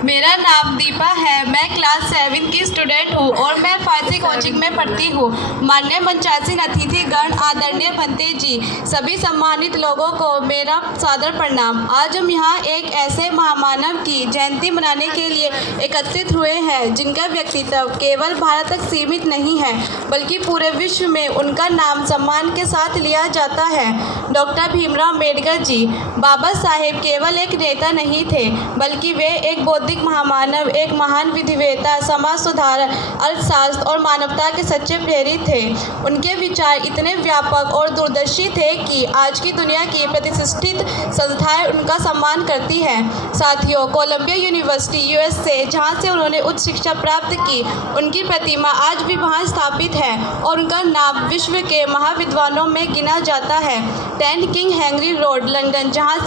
मेरा नाम दीपा है। मैं क्लास 7 की स्टूडेंट हूँ और मैं फारसी कोचिंग में पढ़ती हूँ। माननीय मंचासीन अतिथिगण, आदरणीय भंते जी, सभी सम्मानित लोगों को मेरा सादर प्रणाम। आज हम यहाँ एक ऐसे महामानव की जयंती मनाने के लिए एकत्रित हुए हैं जिनका व्यक्तित्व केवल भारत तक सीमित नहीं है बल्कि पूरे विश्व में उनका नाम सम्मान के साथ लिया जाता है। डॉक्टर भीमराव अम्बेडकर जी। बाबा साहेब केवल एक नेता नहीं थे बल्कि वे एक बौद्धिक महामानव, एक महान विधिवेता, समाज सुधारक, अर्थशास्त्र और मानवता के सच्चे प्रेरित थे। उनके विचार इतने व्यापक और दूरदर्शी थे कि आज की दुनिया की प्रतिष्ठित संस्थाएं उनका सम्मान करती हैं। साथियों, कोलंबिया यूनिवर्सिटी USA, जहां से उन्होंने उच्च शिक्षा प्राप्त की, उनकी प्रतिमा आज भी वहां स्थापित है और उनका नाम विश्व के महाविद्वानों में गिना जाता है। 10 किंग हेनरी रोड, लंदन, जहां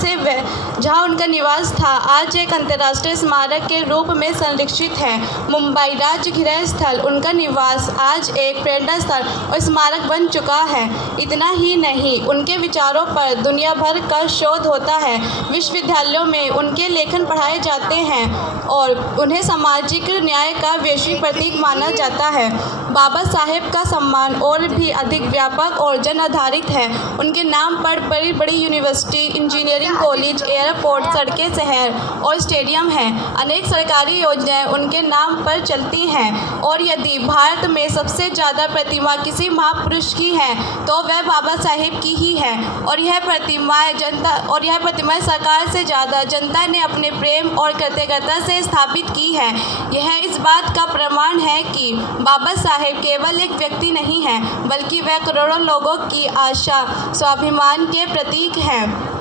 उनका निवास था, आज एक अंतर्राष्ट्रीय स्मारक के रूप में संरक्षित है। मुंबई राजगृह स्थल, उनका निवास आज एक प्रेरणा स्थल और स्मारक बन चुका है। इतना ही नहीं, उनके विचारों पर दुनिया भर का शोध होता है। विश्वविद्यालयों में उनके लेखन पढ़ाए जाते हैं और उन्हें सामाजिक न्याय का वैश्विक प्रतीक माना जाता है। बाबा साहेब का सम्मान और भी अधिक व्यापक और जन आधारित है। उनके नाम पर बड़ी बड़ी यूनिवर्सिटी, इंजीनियरिंग कॉलेज, एयरपोर्ट, सड़कें, शहर और स्टेडियम हैं। अनेक सरकारी योजनाएं उनके नाम पर चलती हैं और यदि भारत में सबसे ज़्यादा प्रतिमा किसी महापुरुष की है तो वह बाबा साहेब की ही है। और यह प्रतिमाएं सरकार से ज़्यादा जनता ने अपने प्रेम और कृतज्ञता से स्थापित की है। यह इस बात का प्रमाण है कि बाबा साहेब केवल एक व्यक्ति नहीं है बल्कि वह करोड़ों लोगों की आशा, स्वाभिमान के प्रतीक हैं।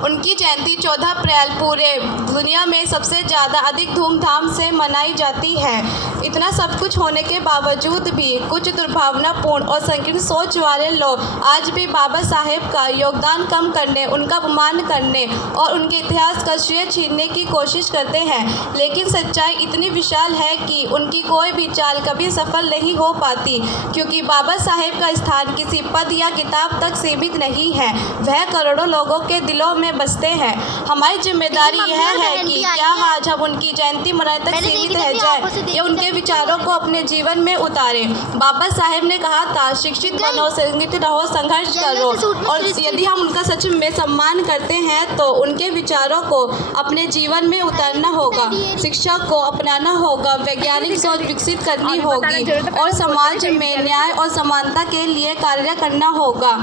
उनकी जयंती 14 अप्रैल पूरे दुनिया में सबसे ज़्यादा अधिक धूमधाम से मनाई जाती है। इतना सब कुछ होने के बावजूद भी कुछ दुर्भावनापूर्ण और संकीर्ण सोच वाले लोग आज भी बाबा साहेब का योगदान कम करने, उनका अपमान करने और उनके इतिहास का श्रेय छीनने की कोशिश करते हैं। लेकिन सच्चाई इतनी विशाल है कि उनकी कोई भी चाल कभी सफल नहीं हो पाती, क्योंकि बाबा साहेब का स्थान किसी पद या किताब तक सीमित नहीं है, वह करोड़ों लोगों के दिलों में बसते हैं। हमारी जिम्मेदारी यह है कि क्या आज हम उनकी जयंती मनाने तक सीमित रह जाए या उनके विचारों को अपने जीवन में उतारें। बाबा साहेब ने कहा था, शिक्षित बनो, संगठित रहो, संघर्ष करो। और यदि हम उनका सच में सम्मान करते हैं तो उनके विचारों को अपने जीवन में उतारना होगा, शिक्षा को अपनाना होगा, वैज्ञानिक सोच विकसित करनी होगी और समाज में न्याय और समानता के लिए कार्य करना होगा।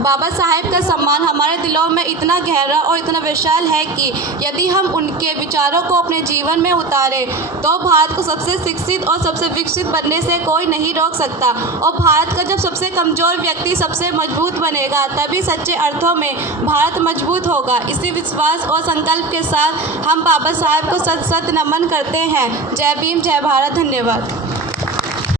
बाबा साहेब का सम्मान हमारे दिलों में इतना गहरा और इतना विशाल है कि यदि हम उनके विचारों को अपने जीवन में उतारें तो भारत को सबसे शिक्षित और सबसे विकसित बनने से कोई नहीं रोक सकता। और भारत का जब सबसे कमज़ोर व्यक्ति सबसे मजबूत बनेगा तभी सच्चे अर्थों में भारत मजबूत होगा। इसी विश्वास और संकल्प के साथ हम बाबा साहेब को सत सत नमन करते हैं। जय भीम, जय भारत। धन्यवाद।